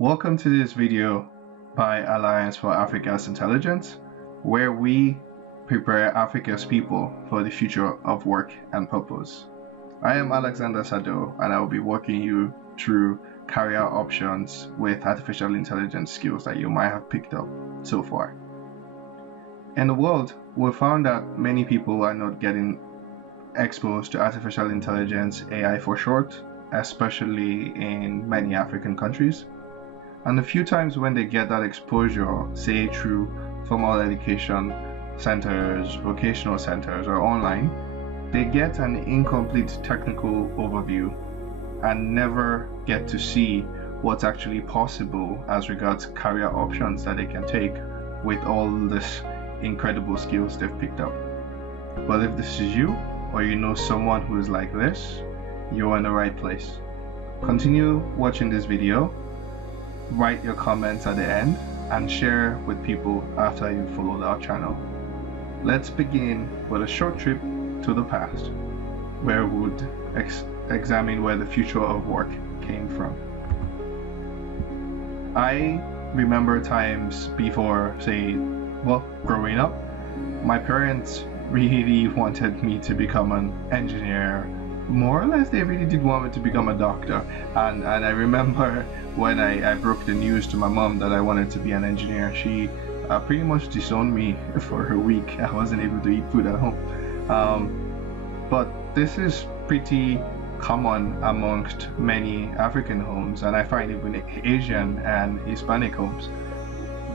Welcome to this video by Alliance for Africa's Intelligence, where we prepare Africa's people for the future of work and purpose. I am Alexander Sado, and I will be walking you through career options with artificial intelligence skills that you might have picked up so far. In the world, we found that many people are not getting exposed to artificial intelligence, AI for short, especially in many African countries. And the few times when they get that exposure, say through formal education centers, vocational centers, or online, they get an incomplete technical overview and never get to see what's actually possible as regards career options that they can take with all this incredible skills they've picked up. Well, if this is you, or you know someone who is like this, you're in the right place. Continue watching this video. Write your comments at the end and share with people after you followed our channel. Let's begin with a short trip to the past, where we would examine where the future of work came from. I remember times before, growing up, my parents really wanted me to become an engineer. More or less, they really did want me to become a doctor. And I remember when I broke the news to my mom that I wanted to be an engineer, she pretty much disowned me for a week. I wasn't able to eat food at home. But this is pretty common amongst many African homes, and I find even Asian and Hispanic homes.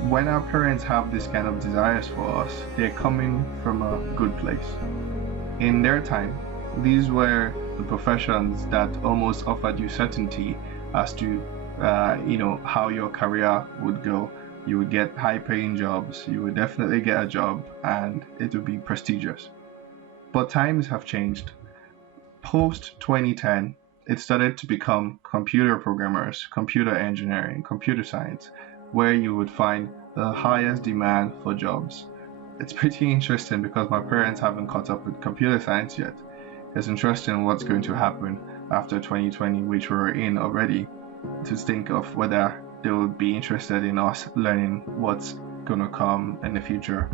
When our parents have this kind of desires for us, they're coming from a good place. In their time, these were the professions that almost offered you certainty as to how your career would go. You would get high-paying jobs, you would definitely get a job, and it would be prestigious. But times have changed. Post 2010, it started to become computer programmers, computer engineering, computer science, where you would find the highest demand for jobs. It's pretty interesting because my parents haven't caught up with computer science yet. It's interesting what's going to happen after 2020, which we're in already, to think of whether they will be interested in us learning what's going to come in the future.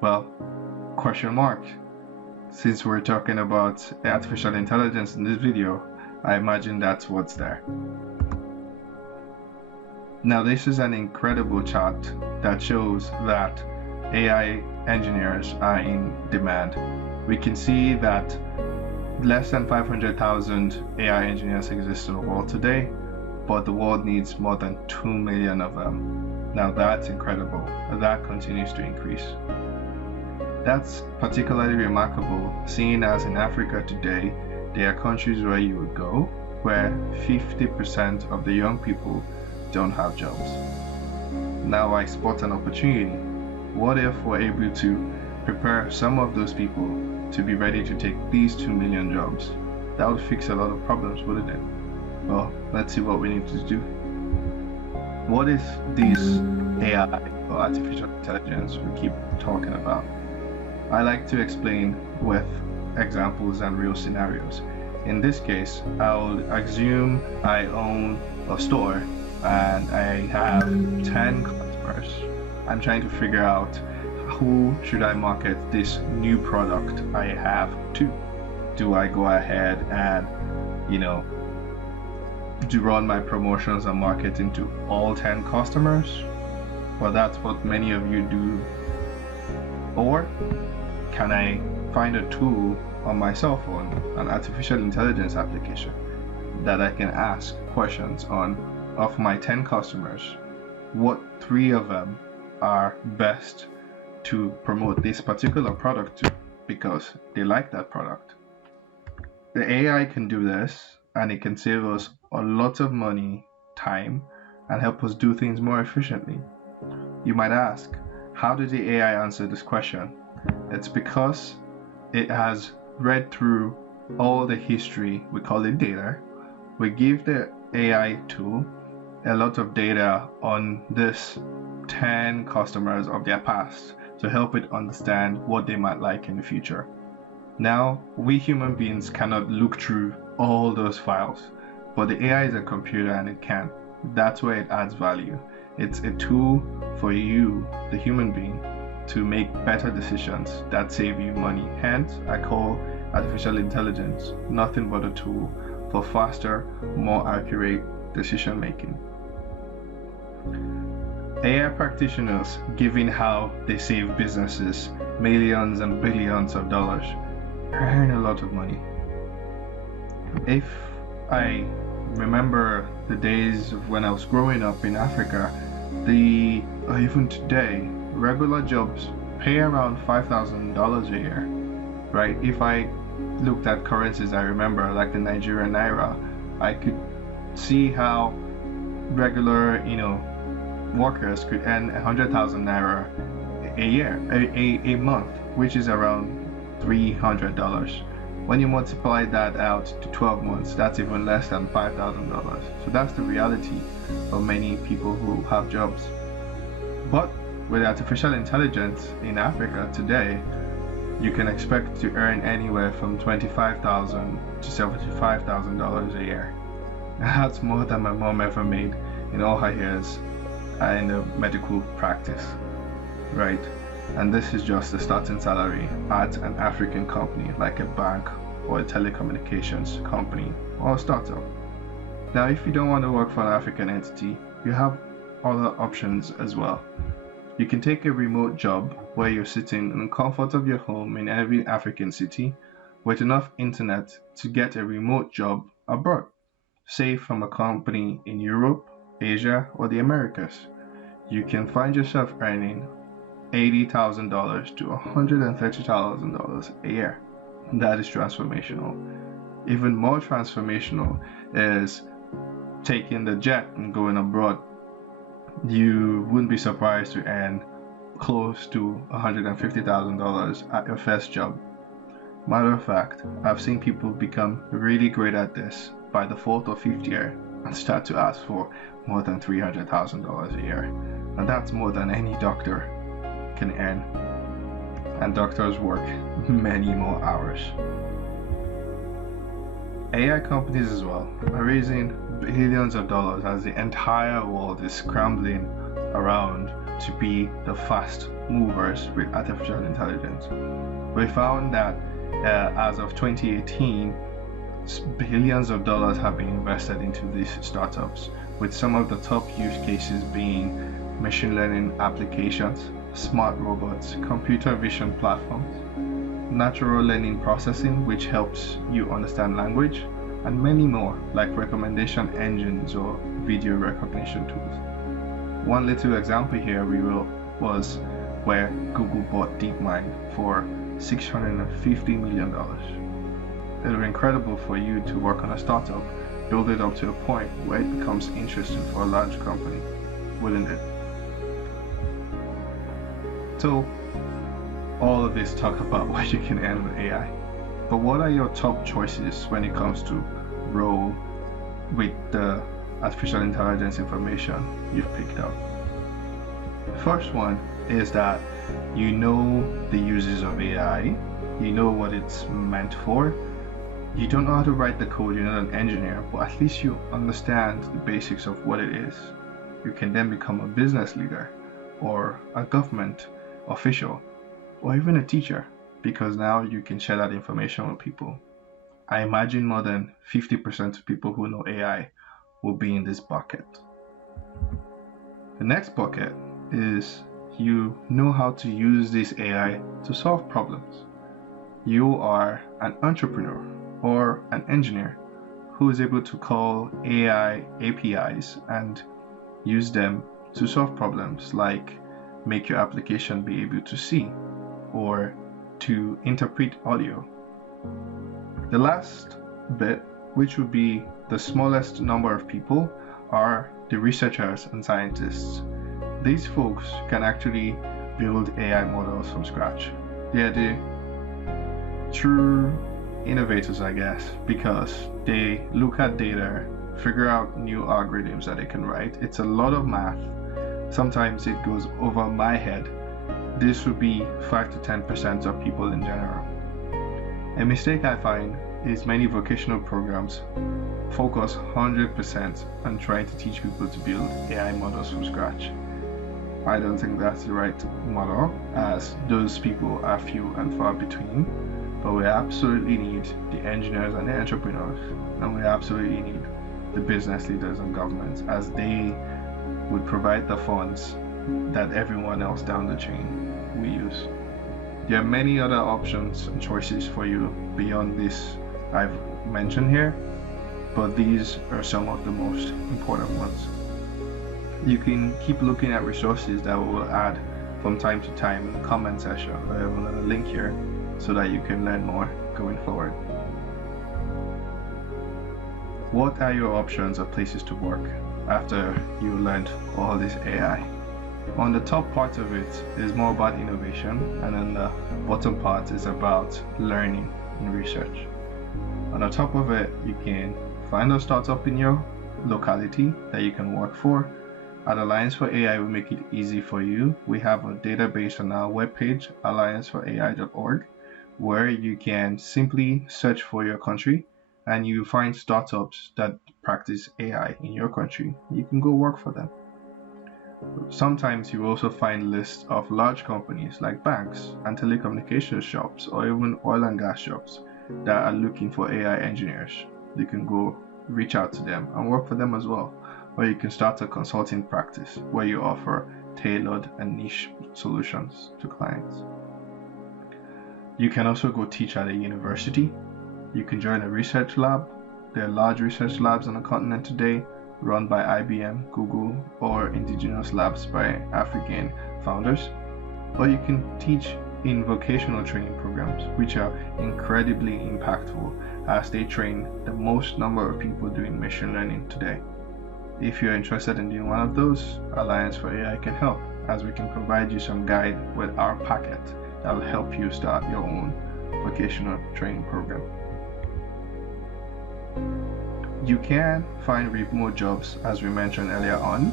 Well, question mark. Since we're talking about artificial intelligence in this video, I imagine that's what's there. Now, this is an incredible chart that shows that AI engineers are in demand. We can see that less than 500,000 AI engineers exist in the world today, but the world needs more than 2 million of them. Now that's incredible. That continues to increase. That's particularly remarkable, seeing as in Africa today, there are countries where you would go where 50% of the young people don't have jobs. Now I spot an opportunity. What if we're able to prepare some of those people to be ready to take these 2 million jobs? That would fix a lot of problems, wouldn't it? Well, let's see what we need to do. What is this AI or artificial intelligence we keep talking about? I like to explain with examples and real scenarios. In this case, I'll assume I own a store and I have 10 customers. I'm trying to figure out who should I market this new product I have to. Do I go ahead and do run my promotions and marketing to all 10 customers? Well, that's what many of you do. Or can I find a tool on my cell phone, an artificial intelligence application, that I can ask questions on of my 10 customers? What 3 of them are best to promote this particular product to because they like that product? The AI can do this, and it can save us a lot of money, time, and help us do things more efficiently. You might ask, how did the AI answer this question? It's because it has read through all the history, we call it data. We give the AI tool a lot of data on this 10 customers of their past to help it understand what they might like in the future. Now, we human beings cannot look through all those files, but the AI is a computer and it can. That's where it adds value. It's a tool for you, the human being, to make better decisions that save you money. Hence, I call artificial intelligence nothing but a tool for faster, more accurate decision making. AI practitioners, given how they save businesses millions and billions of dollars, earn a lot of money. If I remember the days of when I was growing up in Africa, or even today, regular jobs pay around $5,000 a year, right? If I looked at currencies I remember, like the Nigerian naira, I could see how regular, workers could earn 100,000 naira a year, a month, which is around $300. When you multiply that out to 12 months, that's even less than $5,000. So that's the reality for many people who have jobs. But with artificial intelligence in Africa today, you can expect to earn anywhere from $25,000 to $75,000 a year. That's more than my mom ever made in all her years in the medical practice, right? And this is just the starting salary at an African company like a bank or a telecommunications company or a startup. Now, if you don't want to work for an African entity, you have other options as well. You can take a remote job where you're sitting in the comfort of your home in every African city with enough internet to get a remote job abroad, say from a company in Europe, Asia, or the Americas. You can find yourself earning $80,000 to $130,000 a year. That is transformational. Even more transformational is taking the jet and going abroad. You wouldn't be surprised to earn close to $150,000 at your first job. Matter of fact, I've seen people become really great at this by the fourth or fifth year and start to ask for more than $300,000 a year. And that's more than any doctor can earn. And doctors work many more hours. AI companies as well are raising billions of dollars as the entire world is scrambling around to be the fast movers with artificial intelligence. We found that as of 2018, billions of dollars have been invested into these startups, with some of the top use cases being machine learning applications, smart robots, computer vision platforms, natural language processing, which helps you understand language, and many more, like recommendation engines or video recognition tools. One little example here was where Google bought DeepMind for $650 million. It would be incredible for you to work on a startup, build it up to a point where it becomes interesting for a large company, wouldn't it? So, all of this talk about what you can earn with AI. But what are your top choices when it comes to roll with the artificial intelligence information you've picked up? The first one is that you know the uses of AI, you know what it's meant for. You don't know how to write the code, you're not an engineer, but at least you understand the basics of what it is. You can then become a business leader or a government official or even a teacher, because now you can share that information with people. I imagine more than 50% of people who know AI will be in this bucket. The next bucket is you know how to use this AI to solve problems. You are an entrepreneur or an engineer who is able to call AI APIs and use them to solve problems like make your application be able to see or to interpret audio. The last bit, which would be the smallest number of people, are the researchers and scientists. These folks can actually build AI models from scratch. They are the true innovators, I guess, because they look at data, figure out new algorithms that they can write. It's a lot of math. Sometimes it goes over my head. This would be 5 to 10% of people in general. A mistake I find is many vocational programs focus 100% on trying to teach people to build AI models from scratch. I don't think that's the right model, as those people are few and far between, but we absolutely need the engineers and the entrepreneurs, and we absolutely need the business leaders and governments, as they would provide the funds that everyone else down the chain will use. There are many other options and choices for you beyond this I've mentioned here, but these are some of the most important ones. You can keep looking at resources that we will add from time to time in the comment section, or even on a link here, so that you can learn more going forward. What are your options of places to work after you learned all this AI? On the top part of it is more about innovation, and then the bottom part is about learning and research. On the top of it, you can find a startup in your locality that you can work for. At Alliance for AI, we make it easy for you. We have a database on our webpage, allianceforai.org, where you can simply search for your country and you find startups that practice AI in your country. You can go work for them. Sometimes you also find lists of large companies like banks and telecommunications shops, or even oil and gas shops that are looking for AI engineers. You can go reach out to them and work for them as well. Or you can start a consulting practice where you offer tailored and niche solutions to clients. You can also go teach at a university. You can join a research lab. There are large research labs on the continent today, run by IBM, Google, or indigenous labs by African founders. Or you can teach in vocational training programs, which are incredibly impactful as they train the most number of people doing machine learning today. If you're interested in doing one of those, Alliance for AI can help, as we can provide you some guide with our packet that will help you start your own vocational training program. You can find remote jobs, as we mentioned earlier on.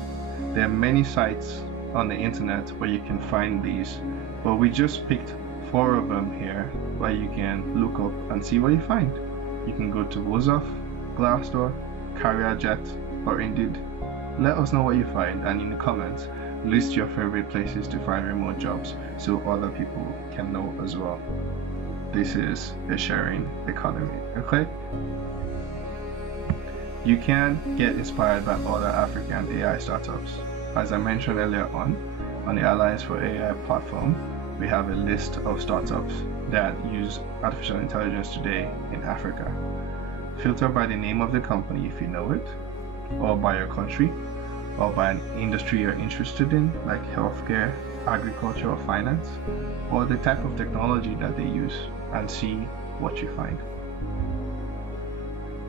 There are many sites on the internet where you can find these, but we just picked 4 of them here where you can look up and see what you find. You can go to Wozoff, Glassdoor, CareerJet, or Indeed. Let us know what you find, and in the comments, list your favorite places to find remote jobs so other people can know as well. This is a sharing economy, okay? You can get inspired by other African AI startups. As I mentioned earlier on the Alliance for AI platform, we have a list of startups that use artificial intelligence today in Africa. Filter by the name of the company if you know it, or by your country, or by an industry you're interested in, like healthcare, agriculture, or finance, or the type of technology that they use, and see what you find.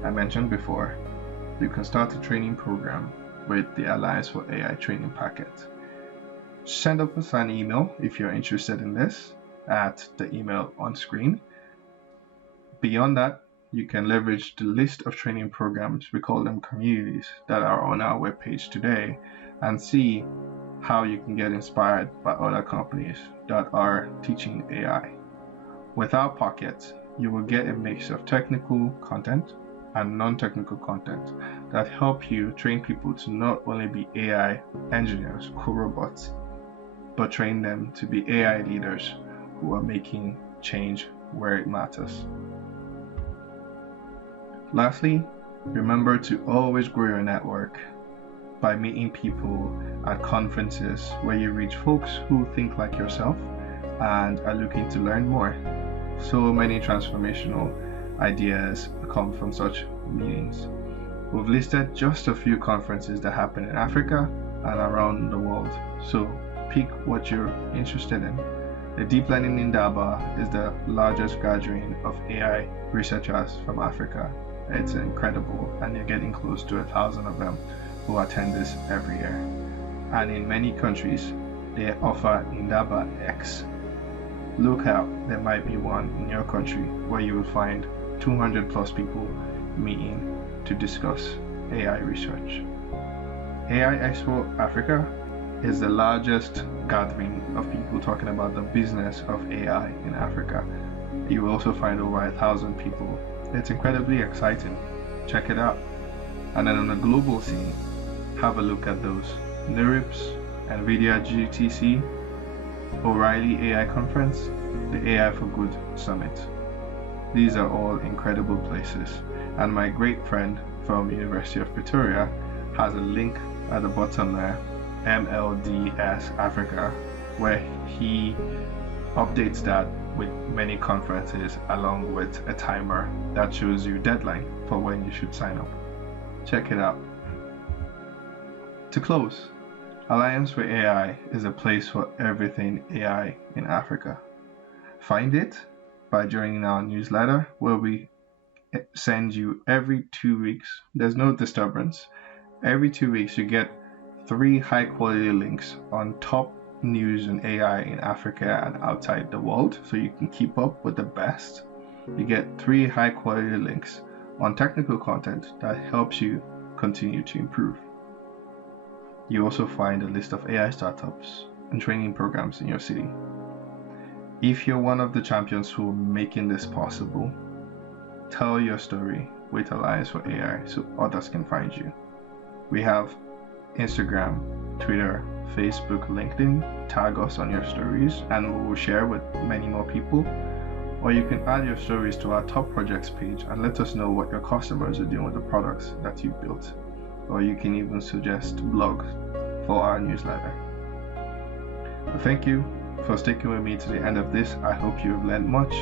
I mentioned before, you can start a training program with the Alliance for AI training packet. Send us an email if you're interested in this at the email on screen. Beyond that, you can leverage the list of training programs, we call them communities, that are on our webpage today, and see how you can get inspired by other companies that are teaching AI. With our pocket, you will get a mix of technical content and non-technical content that help you train people to not only be AI engineers, co-robots, but train them to be AI leaders who are making change where it matters. Lastly, remember to always grow your network by meeting people at conferences where you reach folks who think like yourself and are looking to learn more. So many transformational ideas come from such meetings. We've listed just a few conferences that happen in Africa and around the world, so pick what you're interested in. The Deep Learning Indaba is the largest gathering of AI researchers from Africa. It's incredible, and you're getting close to 1,000 of them who attend this every year. And in many countries, they offer Indaba X. Look out, there might be one in your country where you will find 200 plus people meeting to discuss AI research. AI Expo Africa is the largest gathering of people talking about the business of AI in Africa. You will also find over 1,000 people It's incredibly exciting. Check it out. And then on the global scene, have a look at those NeurIPS, NVIDIA GTC, O'Reilly AI Conference, the AI for Good Summit. These are all incredible places, and my great friend from University of Pretoria has a link at the bottom there, MLDS Africa, where he updates that with many conferences along with a timer that shows you deadline for when you should sign up. Check it out. To close, Alliance for AI is a place for everything AI in Africa. Find it by joining our newsletter, where we send you every 2 weeks. There's no disturbance. Every 2 weeks you get 3 high quality links on top news in AI in Africa and outside the world, so you can keep up with the best. You get 3 high quality links on technical content that helps you continue to improve. You also find a list of AI startups and training programs in your city. If you're one of the champions who are making this possible, tell your story with Alliance for AI so others can find you. We have Instagram, Twitter, Facebook, LinkedIn. Tag us on your stories and we will share with many more people. Or you can add your stories to our top projects page and let us know what your customers are doing with the products that you've built. Or you can even suggest blogs for our newsletter. Thank you for sticking with me to the end of this. I hope you have learned much.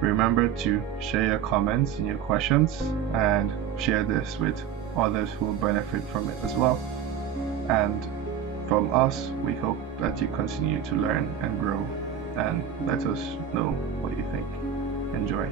Remember to share your comments and your questions and share this with others who will benefit from it as well. And from us, we hope that you continue to learn and grow, and let us know what you think. Enjoy.